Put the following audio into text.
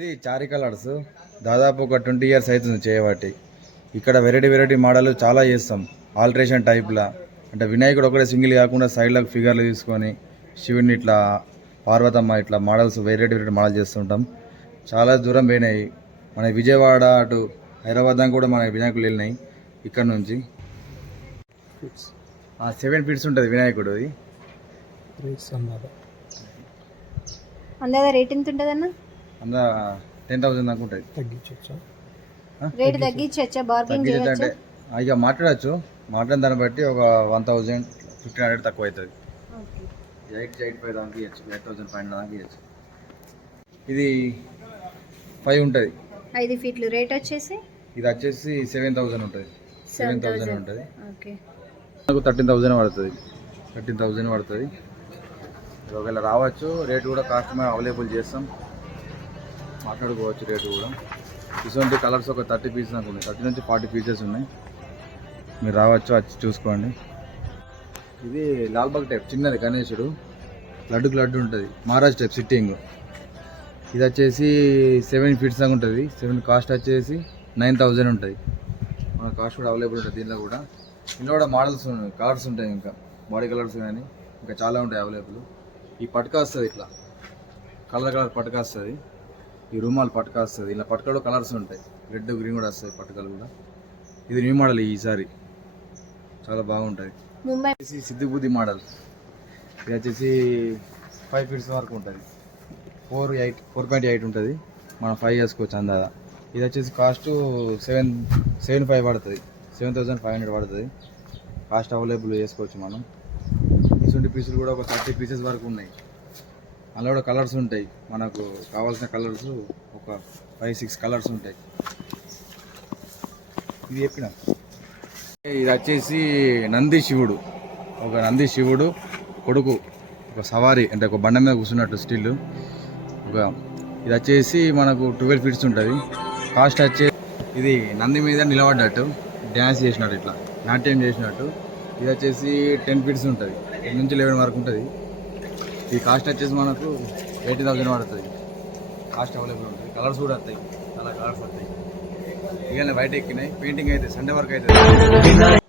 అది చారీ కలర్స్ దాదాపు ఒక 20 years అవుతుంది చేయబట్టి. ఇక్కడ వెరైటీ మోడల్ చాలా చేస్తాం, ఆల్ట్రేషన్ టైప్లా. అంటే వినాయకుడు ఒకటే సింగిల్ కాకుండా సైడ్లకు ఫిగర్లు తీసుకొని శివుని ఇట్లా పార్వతమ్మ ఇట్లా మోడల్స్ వెరైటీ మోడల్ చేస్తుంటాం. చాలా దూరం పోయినాయి, మన విజయవాడ అటు హైదరాబాద్ దాకా కూడా మన వినాయకులు వెళ్ళినాయి. ఇక్కడ నుంచి 7 feet ఉంటుంది వినాయకుడు. అందాదా రేట్ ఎంత ఉంటుంది అన్న? అందా 10,000 దాకా ఉంటుంది. రేట్ తగ్గించచ్చా? బార్గెన్ చేయొచ్చా? అంటే ఇక మాట్లాడచ్చు, మాట్లాడిన దాన్ని బట్టి ఒక 1,000 1,500 తక్కువ అవుతుంది. 8,500 దాకా ఇవ్వచ్చు, 8,500 దాకా ఇవ్వచ్చు. ఇది 5 ఉంటుంది, 5 feet. రేట్ వచ్చేసి ఇది వచ్చేసి 7,000 ఉంటుంది. 7,000 ఉంటుంది. ఓకే, నాకు 13,000 పడుతుంది. 13,000 పడుతుంది. ఒకవేళ రావచ్చు, రేటు కూడా కాస్ట్ మేము అవైలబుల్ చేస్తాం, మాట్లాడుకోవచ్చు రేటు కూడా. ఇటువంటి కలర్స్ ఒక 30 pieces నాకు ఉన్నాయి, 30 నుంచి 40 pieces ఉన్నాయి. మీరు రావచ్చు, వచ్చి చూసుకోండి. ఇది లాల్బాగ్ టైప్ చిన్నది గణేశుడు, లడ్డు ఉంటుంది, మహారాజ్ టైప్ సిట్టింగ్. ఇది వచ్చేసి 7 feet దాకా ఉంటుంది. 7 కాస్ట్ వచ్చేసి 9,000 ఉంటుంది. మన కాస్ట్ కూడా అవైలబుల్ ఉంటుంది దీనిలో కూడా. ఇందులో కూడా మోడల్స్ ఉన్నాయి, కలర్స్ ఉంటాయి, ఇంకా బాడీ కలర్స్ కానీ ఇంకా చాలా ఉంటాయి అవైలబుల్. ఈ పట్కా వస్తుంది ఇట్లా, కలర్ పట్కా వస్తుంది. ఈ రూమాలు పట్కా వస్తుంది. ఇలా పట్కాలో కలర్స్ ఉంటాయి, రెడ్ గ్రీన్ కూడా వస్తాయి పట్కాలు కూడా. ఇది న్యూ మోడల్ ఈసారి, చాలా బాగుంటుంది. ముంబై సిద్ధిబుద్ధి మోడల్. ఇది వచ్చేసి 5 feet వరకు ఉంటుంది. 4.8 ఉంటుంది. మనం 5 చేసుకోవచ్చు అందాదా. ఇది వచ్చేసి కాస్ట్ 7,500 పడుతుంది, 7,500 పడుతుంది. కాస్ట్ అవైలబుల్ చేసుకోవచ్చు మనం. ఇటువంటి పీసులు కూడా ఒక 30 pieces వరకు ఉన్నాయి. అందులో కూడా కలర్స్ ఉంటాయి, మనకు కావాల్సిన కలర్స్ ఒక 5-6 కలర్స్ ఉంటాయి. ఇది చెప్పిన. ఇది వచ్చేసి నంది శివుడు, ఒక నంది శివుడు కొడుకు, ఒక సవారీ అంటే ఒక బండ మీద కూర్చున్నట్టు స్టిల్. ఇది వచ్చేసి మనకు 12 feet ఉంటుంది. కాస్ట్ వచ్చేసి ఇది నంది మీద నిలబడ్డట్టు డ్యాన్స్ చేసినట్టు, ఇట్లా నాట్యం చేసినట్టు. ఇది వచ్చేసి 10 feet ఉంటుంది, 10 నుంచి 11 వరకు ఉంటుంది. ఈ కాస్ట్ వచ్చేసి మనకు 80,000 పడుతుంది. కాస్ట్ అవైలబుల్ ఉంటుంది. కలర్స్ కూడా వస్తాయి, చాలా కలర్స్ వస్తాయి. ఇక వైట్ ఎక్కినాయి, పెయింటింగ్ అయితే సండే వరకు అవుతుంది.